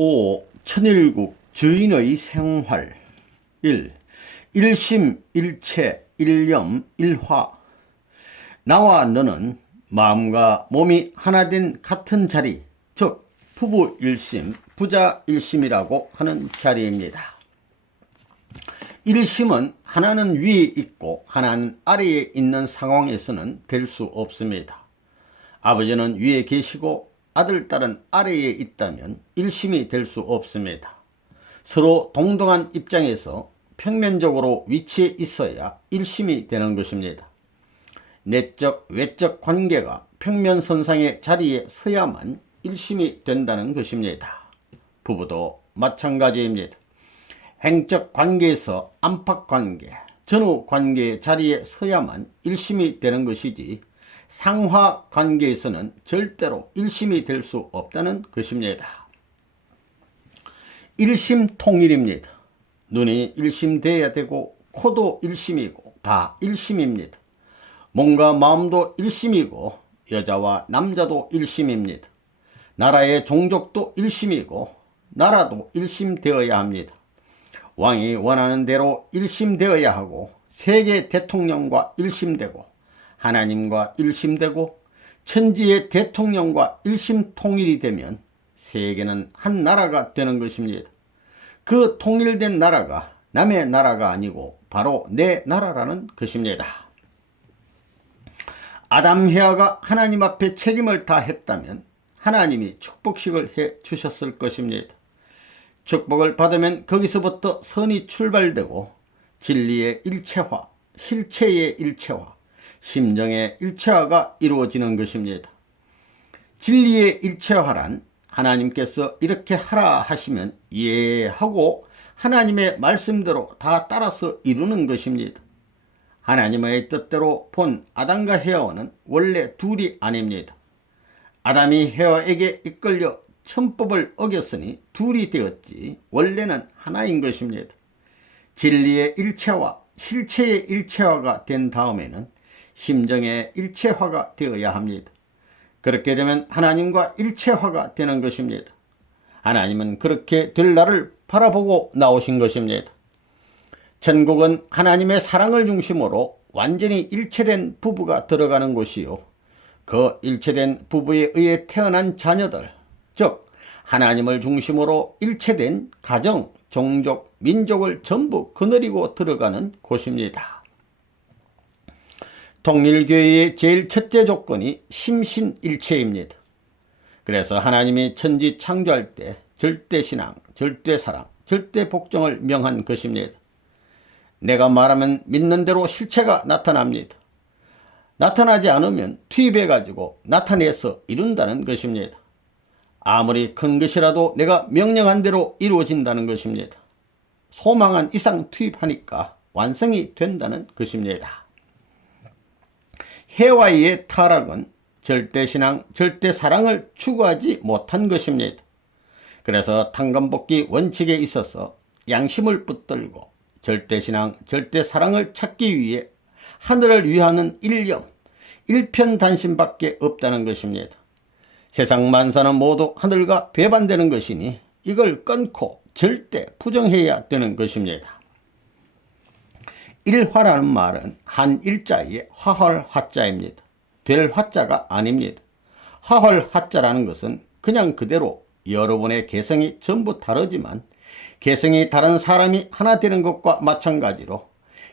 5. 천일국 주인의 생활. 1. 일심 일체 일념 일화. 나와 너는 마음과 몸이 하나 된 같은 자리, 즉 부부 일심, 부자 일심이라고 하는 자리입니다. 일심은 하나는 위에 있고 하나는 아래에 있는 상황에서는 될 수 없습니다. 아버지는 위에 계시고 아들, 딸은 아래에 있다면 일심이 될 수 없습니다. 서로 동등한 입장에서 평면적으로 위치해 있어야 일심이 되는 것입니다. 내적, 외적 관계가 평면선상의 자리에 서야만 일심이 된다는 것입니다. 부부도 마찬가지입니다. 행적 관계에서 안팎관계, 전후관계의 자리에 서야만 일심이 되는 것이지 상하관계에서는 절대로 일심이 될 수 없다는 것입니다. 일심통일입니다. 눈이 일심돼야 되고 코도 일심이고 다 일심입니다. 몸과 마음도 일심이고 여자와 남자도 일심입니다. 나라의 종족도 일심이고 나라도 일심되어야 합니다. 왕이 원하는 대로 일심되어야 하고 세계 대통령과 일심되고 하나님과 일심되고 천지의 대통령과 일심통일이 되면 세계는 한 나라가 되는 것입니다. 그 통일된 나라가 남의 나라가 아니고 바로 내 나라라는 것입니다. 아담 헤아가 하나님 앞에 책임을 다했다면 하나님이 축복식을 해 주셨을 것입니다. 축복을 받으면 거기서부터 선이 출발되고 진리의 일체화, 실체의 일체화, 심정의 일체화가 이루어지는 것입니다. 진리의 일체화란 하나님께서 이렇게 하라 하시면 예 하고 하나님의 말씀대로 다 따라서 이루는 것입니다. 하나님의 뜻대로 본 아담과 헤아와는 원래 둘이 아닙니다. 아담이 헤아에게 이끌려 천법을 어겼으니 둘이 되었지 원래는 하나인 것입니다. 진리의 일체화, 실체의 일체화가 된 다음에는 심정의 일체화가 되어야 합니다. 그렇게 되면 하나님과 일체화가 되는 것입니다. 하나님은 그렇게 될 날을 바라보고 나오신 것입니다. 천국은 하나님의 사랑을 중심으로 완전히 일체된 부부가 들어가는 곳이요, 그 일체된 부부에 의해 태어난 자녀들, 즉 하나님을 중심으로 일체된 가정, 종족, 민족을 전부 거느리고 들어가는 곳입니다. 통일교회의 제일 첫째 조건이 심신일체입니다. 그래서 하나님이 천지 창조할 때 절대신앙, 절대사랑, 절대복종을 명한 것입니다. 내가 말하면 믿는 대로 실체가 나타납니다. 나타나지 않으면 투입해가지고 나타내서 이룬다는 것입니다. 아무리 큰 것이라도 내가 명령한 대로 이루어진다는 것입니다. 소망한 이상 투입하니까 완성이 된다는 것입니다. 해와의 타락은 절대신앙, 절대사랑을 추구하지 못한 것입니다. 그래서 탕감복귀 원칙에 있어서 양심을 붙들고 절대신앙, 절대사랑을 찾기 위해 하늘을 위하는 일념, 일편단심밖에 없다는 것입니다. 세상 만사는 모두 하늘과 배반되는 것이니 이걸 끊고 절대 부정해야 되는 것입니다. 일화라는 말은 한 일자의 화헐 화자입니다. 될 화자가 아닙니다. 화헐 화자라는 것은 그냥 그대로 여러분의 개성이 전부 다르지만 개성이 다른 사람이 하나 되는 것과 마찬가지로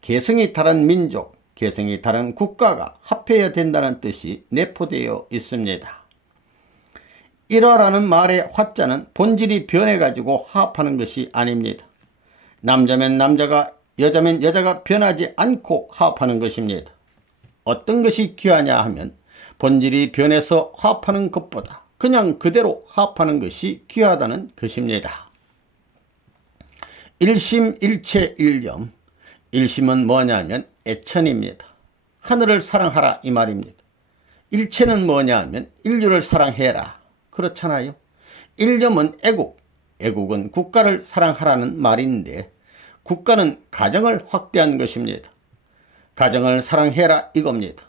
개성이 다른 민족, 개성이 다른 국가가 합해야 된다는 뜻이 내포되어 있습니다. 일화라는 말의 화자는 본질이 변해가지고 화합하는 것이 아닙니다. 남자면 남자가, 여자면 여자가 변하지 않고 화합하는 것입니다. 어떤 것이 귀하냐 하면 본질이 변해서 화합하는 것보다 그냥 그대로 화합하는 것이 귀하다는 것입니다. 일심 일체 일념. 일심은 뭐냐면 애천입니다. 하늘을 사랑하라 이 말입니다. 일체는 뭐냐 하면 인류를 사랑해라. 그렇잖아요. 일념은 애국, 애국은 국가를 사랑하라는 말인데 국가는 가정을 확대한 것입니다. 가정을 사랑해라 이겁니다.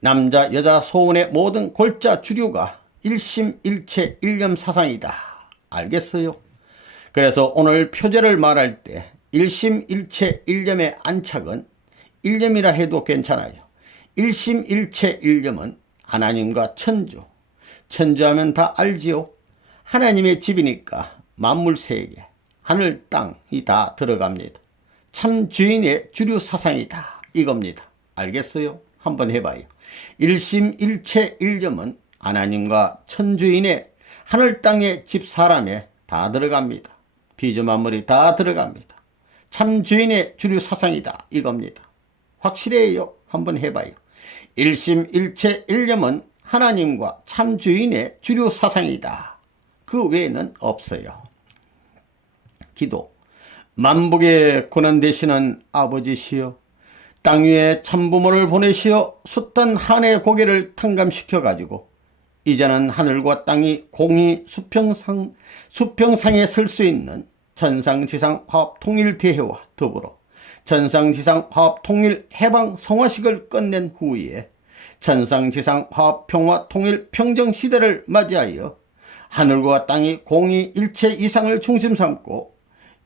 남자 여자 소원의 모든 골자 주류가 일심 일체 일념 사상이다. 알겠어요? 그래서 오늘 표제를 말할 때 일심일체 일념의 안착은 일념이라 해도 괜찮아요. 일심일체 일념은 하나님과 천주. 천주하면 다 알지요. 하나님의 집이니까 만물세계, 하늘, 땅이 다 들어갑니다. 참 주인의 주류 사상이다 이겁니다. 알겠어요? 한번 해봐요. 일심일체 일념은 하나님과 천주인의 하늘, 땅의 집, 사람에 다 들어갑니다. 비주만물이 다 들어갑니다. 참 주인의 주류 사상이다 이겁니다. 확실해요? 한번 해봐요. 일심일체 일념은 하나님과 참 주인의 주류 사상이다. 그 외에는 없어요. 기도. 만복의 고난 되시는 아버지시여, 땅 위에 참부모를 보내시어 숱한 한의 고개를 탕감시켜 가지고 이제는 하늘과 땅이 공히 수평상에 설 수 있는 천상지상 화합 통일 대회와 더불어 천상지상 화합 통일 해방 성화식을 끝낸 후에 천상지상 화합 평화 통일 평정 시대를 맞이하여 하늘과 땅이 공히 일체 이상을 중심 삼고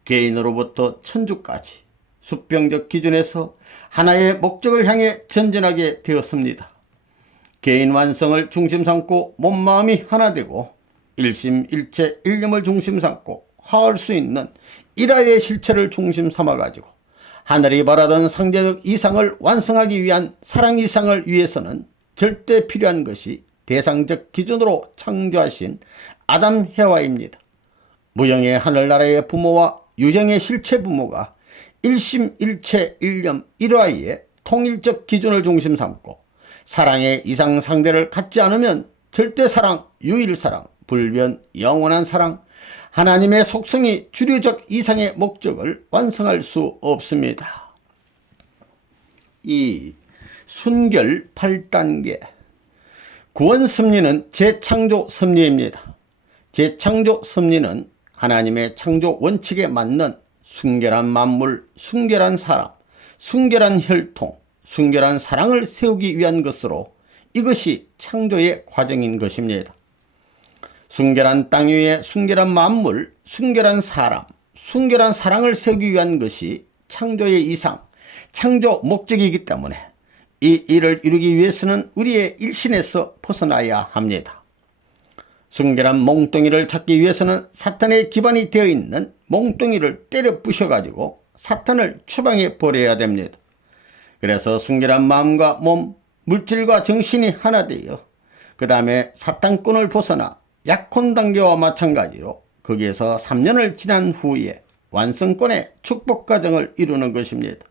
개인으로부터 천주까지 수평적 기준에서 하나의 목적을 향해 전진하게 되었습니다. 개인 완성을 중심 삼고 몸마음이 하나 되고 일심일체 일념을 중심 삼고 화할 수 있는 일화의 실체를 중심 삼아 가지고 하늘이 바라던 상대적 이상을 완성하기 위한 사랑 이상을 위해서는 절대 필요한 것이 대상적 기준으로 창조하신 아담 해와입니다. 무형의 하늘나라의 부모와 유형의 실체 부모가 일심일체 일념 일화의 통일적 기준을 중심 삼고 사랑의 이상 상대를 갖지 않으면 절대사랑, 유일사랑, 불변, 영원한 사랑, 하나님의 속성이 주류적 이상의 목적을 완성할 수 없습니다. 이 순결 8단계 구원 섭리는 재창조 섭리입니다. 재창조 섭리는 하나님의 창조 원칙에 맞는 순결한 만물, 순결한 사람, 순결한 혈통, 순결한 사랑을 세우기 위한 것으로 이것이 창조의 과정인 것입니다. 순결한 땅 위에 순결한 만물, 순결한 사람, 순결한 사랑을 세우기 위한 것이 창조의 이상, 창조 목적이기 때문에 이 일을 이루기 위해서는 우리의 일신에서 벗어나야 합니다. 순결한 몽뚱이를 찾기 위해서는 사탄의 기반이 되어 있는 몽뚱이를 때려 부셔가지고 사탄을 추방해 버려야 됩니다. 그래서 순결한 마음과 몸, 물질과 정신이 하나 되어 그 다음에 사탄권을 벗어나 약혼 단계와 마찬가지로 거기에서 3년을 지난 후에 완성권의 축복 과정을 이루는 것입니다.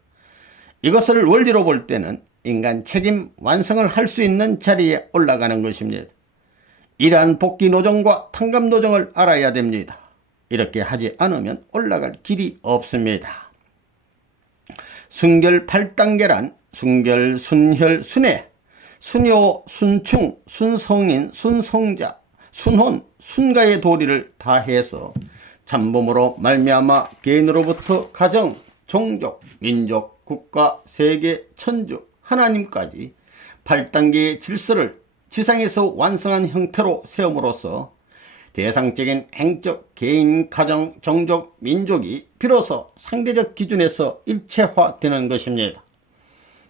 이것을 원리로 볼 때는 인간 책임 완성을 할 수 있는 자리에 올라가는 것입니다. 이러한 복귀 노정과 탕감 노정을 알아야 됩니다. 이렇게 하지 않으면 올라갈 길이 없습니다. 순결 8단계란 순결, 순혈, 순회, 순요, 순충, 순성인, 순성자, 순혼, 순가의 도리를 다해서 참범으로 말미암아 개인으로부터 가정, 종족, 민족, 국가, 세계, 천주, 하나님까지 8단계의 질서를 지상에서 완성한 형태로 세움으로써 대상적인 행적, 개인, 가정, 종족, 민족이 비로소 상대적 기준에서 일체화되는 것입니다.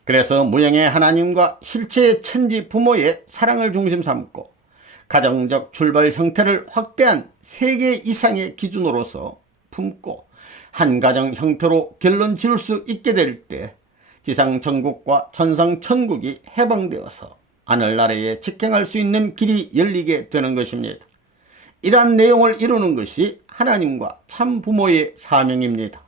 그래서 무형의 하나님과 실체의 천지 부모의 사랑을 중심 삼고 가정적 출발 형태를 확대한 세계 이상의 기준으로서 품고 한 가정 형태로 결론 지을 수 있게 될 때 지상 천국과 천상 천국이 해방되어서 하늘나라에 직행할 수 있는 길이 열리게 되는 것입니다. 이러한 내용을 이루는 것이 하나님과 참 부모의 사명입니다.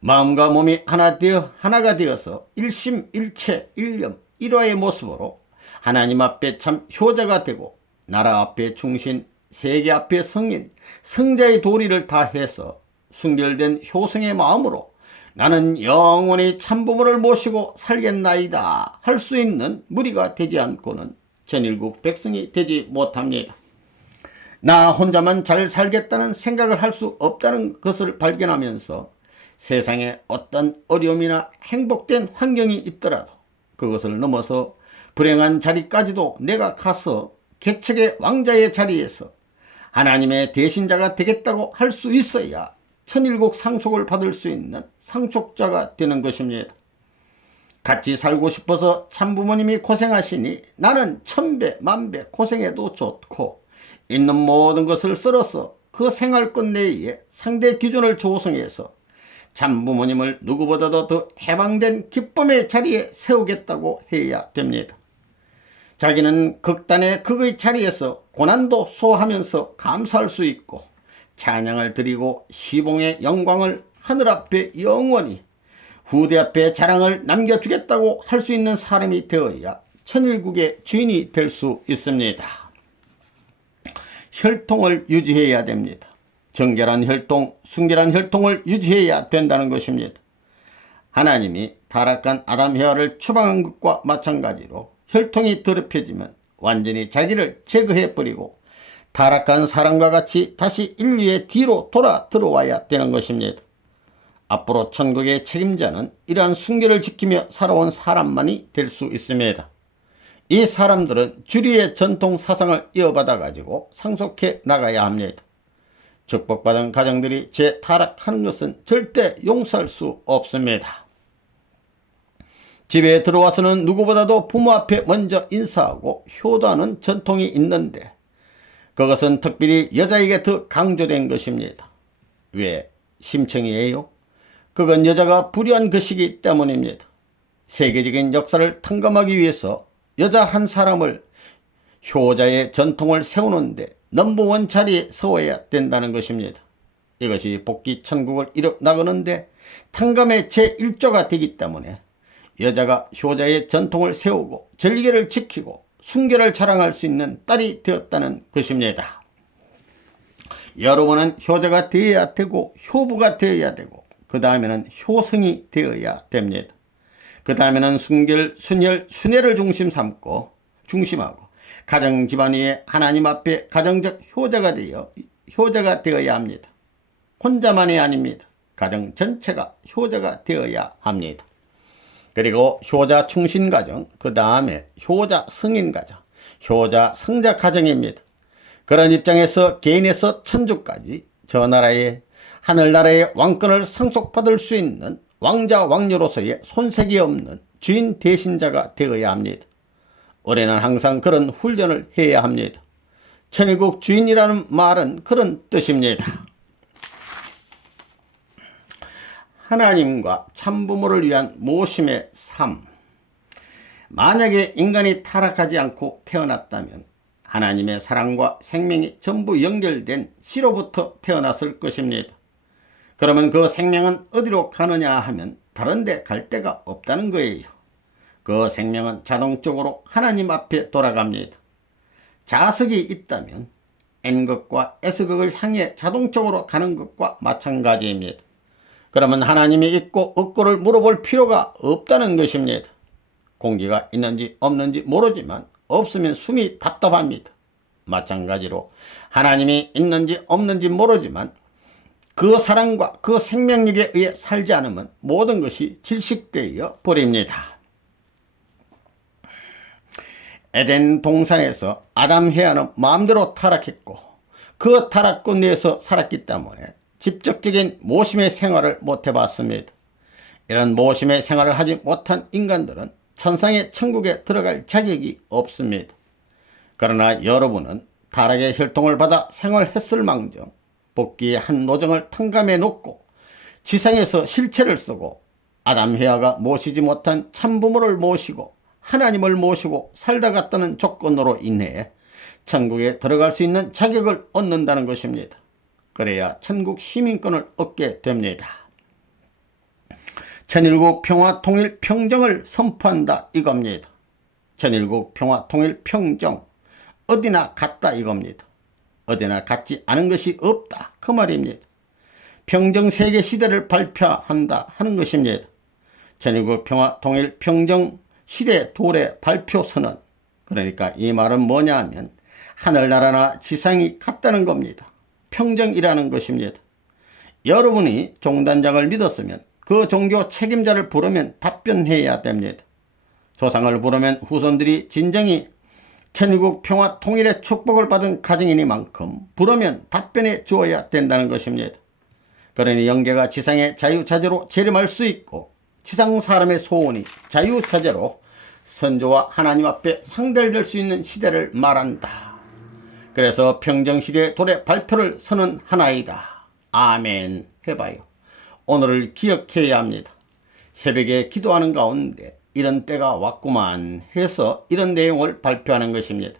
마음과 몸이 하나가 되어서 일심일체 일념 일화의 모습으로 하나님 앞에 참 효자가 되고 나라 앞에 충신, 세계 앞에 성인, 성자의 도리를 다해서 순결된 효성의 마음으로 나는 영원히 참부모를 모시고 살겠나이다 할 수 있는 무리가 되지 않고는 전일국 백성이 되지 못합니다. 나 혼자만 잘 살겠다는 생각을 할 수 없다는 것을 발견하면서 세상에 어떤 어려움이나 행복된 환경이 있더라도 그것을 넘어서 불행한 자리까지도 내가 가서 개척의 왕자의 자리에서 하나님의 대신자가 되겠다고 할 수 있어야 천일국 상속을 받을 수 있는 상속자가 되는 것입니다. 같이 살고 싶어서 참부모님이 고생하시니 나는 천배 만배 고생해도 좋고 있는 모든 것을 쓸어서 그 생활권 내에 상대 기준을 조성해서 참부모님을 누구보다도 더 해방된 기쁨의 자리에 세우겠다고 해야 됩니다. 자기는 극단의 극의 자리에서 고난도 소화하면서 감사할 수 있고 찬양을 드리고 시봉의 영광을 하늘 앞에 영원히 후대 앞에 자랑을 남겨주겠다고 할 수 있는 사람이 되어야 천일국의 주인이 될 수 있습니다. 혈통을 유지해야 됩니다. 정결한 혈통, 순결한 혈통을 유지해야 된다는 것입니다. 하나님이 타락한 아담 헤아를 추방한 것과 마찬가지로 혈통이 더럽혀지면 완전히 자기를 제거해버리고 타락한 사람과 같이 다시 인류의 뒤로 돌아 들어와야 되는 것입니다. 앞으로 천국의 책임자는 이러한 순결을 지키며 살아온 사람만이 될 수 있습니다. 이 사람들은 주류의 전통 사상을 이어받아 가지고 상속해 나가야 합니다. 축복받은 가정들이 재타락하는 것은 절대 용서할 수 없습니다. 집에 들어와서는 누구보다도 부모 앞에 먼저 인사하고 효도하는 전통이 있는데 그것은 특별히 여자에게 더 강조된 것입니다. 왜? 심청이에요? 그건 여자가 불효한 것이기 때문입니다. 세계적인 역사를 탕감하기 위해서 여자 한 사람을 효자의 전통을 세우는데 넘버원 자리에 서워야 된다는 것입니다. 이것이 복귀 천국을 이뤄나가는데 탕감의 제1조가 되기 때문에 여자가 효자의 전통을 세우고 절개를 지키고 순결을 자랑할 수 있는 딸이 되었다는 것입니다. 여러분은 효자가 되어야 되고 효부가 되어야 되고 그 다음에는 효성이 되어야 됩니다. 그 다음에는 순결, 순혈, 순애를 중심하고 가정 집안위에 하나님 앞에 가정적 효자가 되어야 합니다. 혼자만이 아닙니다. 가정 전체가 효자가 되어야 합니다. 그리고 효자 충신 가정, 그 다음에 효자 성인 가정, 효자 성자 가정입니다. 그런 입장에서 개인에서 천주까지 저 나라의 하늘나라의 왕권을 상속받을 수 있는 왕자 왕녀로서의 손색이 없는 주인 대신자가 되어야 합니다. 올해는 항상 그런 훈련을 해야 합니다. 천일국 주인이라는 말은 그런 뜻입니다. 하나님과 참부모를 위한 모심의 삶. 만약에 인간이 타락하지 않고 태어났다면 하나님의 사랑과 생명이 전부 연결된 씨로부터 태어났을 것입니다. 그러면 그 생명은 어디로 가느냐 하면 다른 데 갈 데가 없다는 거예요. 그 생명은 자동적으로 하나님 앞에 돌아갑니다. 자석이 있다면 N극과 S극을 향해 자동적으로 가는 것과 마찬가지입니다. 그러면 하나님이 있고 없고를 물어볼 필요가 없다는 것입니다. 공기가 있는지 없는지 모르지만 없으면 숨이 답답합니다. 마찬가지로 하나님이 있는지 없는지 모르지만 그 사랑과 그 생명력에 의해 살지 않으면 모든 것이 질식되어 버립니다. 에덴 동산에서 아담 헤아는 마음대로 타락했고 그 타락권 내에서 살았기 때문에 직접적인 모심의 생활을 못 해봤습니다. 이런 모심의 생활을 하지 못한 인간들은 천상의 천국에 들어갈 자격이 없습니다. 그러나 여러분은 타락의 혈통을 받아 생활했을 망정 복귀의 한 노정을 탕감해 놓고 지상에서 실체를 쓰고 아담 헤아가 모시지 못한 참부모를 모시고 하나님을 모시고 살다 갔다는 조건으로 인해 천국에 들어갈 수 있는 자격을 얻는다는 것입니다. 그래야 천국 시민권을 얻게 됩니다. 천일국 평화 통일 평정을 선포한다 이겁니다. 천일국 평화 통일 평정 어디나 같다 이겁니다. 어디나 같지 않은 것이 없다 그 말입니다. 평정 세계 시대를 발표한다 하는 것입니다. 천일국 평화 통일 평정 시대 도래 발표 선언. 그러니까 이 말은 뭐냐 하면 하늘나라나 지상이 같다는 겁니다. 평정이라는 것입니다. 여러분이 종단장을 믿었으면 그 종교 책임자를 부르면 답변해야 됩니다. 조상을 부르면 후손들이 진정이 천국 평화 통일의 축복을 받은 가정이니만큼 부르면 답변해 주어야 된다는 것입니다. 그러니 영계가 지상의 자유자재로 재림할 수 있고 지상 사람의 소원이 자유자재로 선조와 하나님 앞에 상달될 수 있는 시대를 말한다. 그래서 평정시대의 도래 발표를 선언하나이다. 아멘 해봐요. 오늘을 기억해야 합니다. 새벽에 기도하는 가운데 이런 때가 왔구만 해서 이런 내용을 발표하는 것입니다.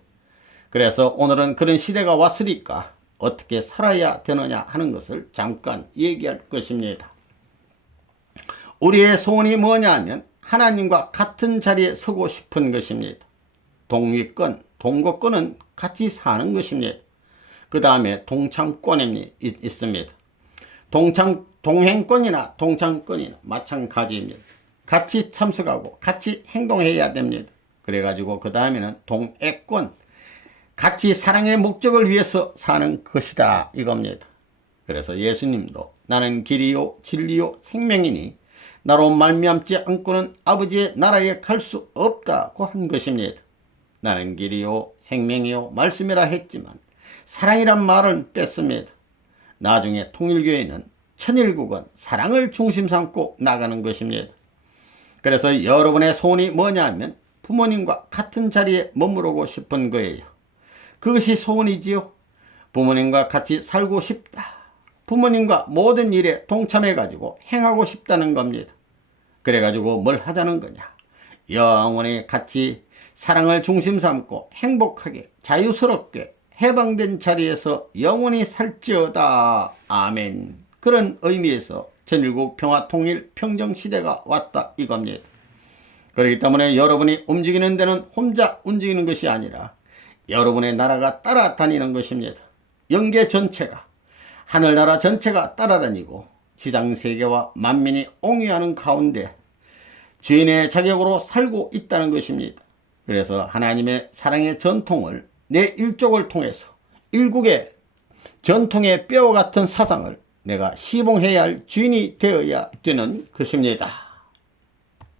그래서 오늘은 그런 시대가 왔으니까 어떻게 살아야 되느냐 하는 것을 잠깐 얘기할 것입니다. 우리의 소원이 뭐냐 하면 하나님과 같은 자리에 서고 싶은 것입니다. 동위권, 동거권은 같이 사는 것입니다. 그 다음에 동참권이 있습니다. 동행권이나 동참권이나 마찬가지입니다. 같이 참석하고 같이 행동해야 됩니다. 그래가지고 그 다음에는 동애권, 같이 사랑의 목적을 위해서 사는 것이다 이겁니다. 그래서 예수님도 나는 길이요 진리요 생명이니 나로 말미암지 않고는 아버지의 나라에 갈 수 없다고 한 것입니다. 나는 길이요 생명이요 말씀이라 했지만 사랑이란 말은 뺐습니다. 나중에 통일교회는 천일국은 사랑을 중심 삼고 나가는 것입니다. 그래서 여러분의 소원이 뭐냐 하면 부모님과 같은 자리에 머무르고 싶은 거예요. 그것이 소원이지요. 부모님과 같이 살고 싶다. 부모님과 모든 일에 동참해가지고 행하고 싶다는 겁니다. 그래가지고 뭘 하자는 거냐. 영원히 같이 사랑을 중심 삼고 행복하게 자유스럽게 해방된 자리에서 영원히 살지어다. 아멘. 그런 의미에서 천일국 평화 통일 평정시대가 왔다 이겁니다. 그렇기 때문에 여러분이 움직이는 데는 혼자 움직이는 것이 아니라 여러분의 나라가 따라다니는 것입니다. 영계 전체가, 하늘나라 전체가 따라다니고 지상세계와 만민이 옹이하는 가운데 주인의 자격으로 살고 있다는 것입니다. 그래서 하나님의 사랑의 전통을 내 일족을 통해서 일국의 전통의 뼈와 같은 사상을 내가 시봉해야 할 주인이 되어야 되는 것입니다.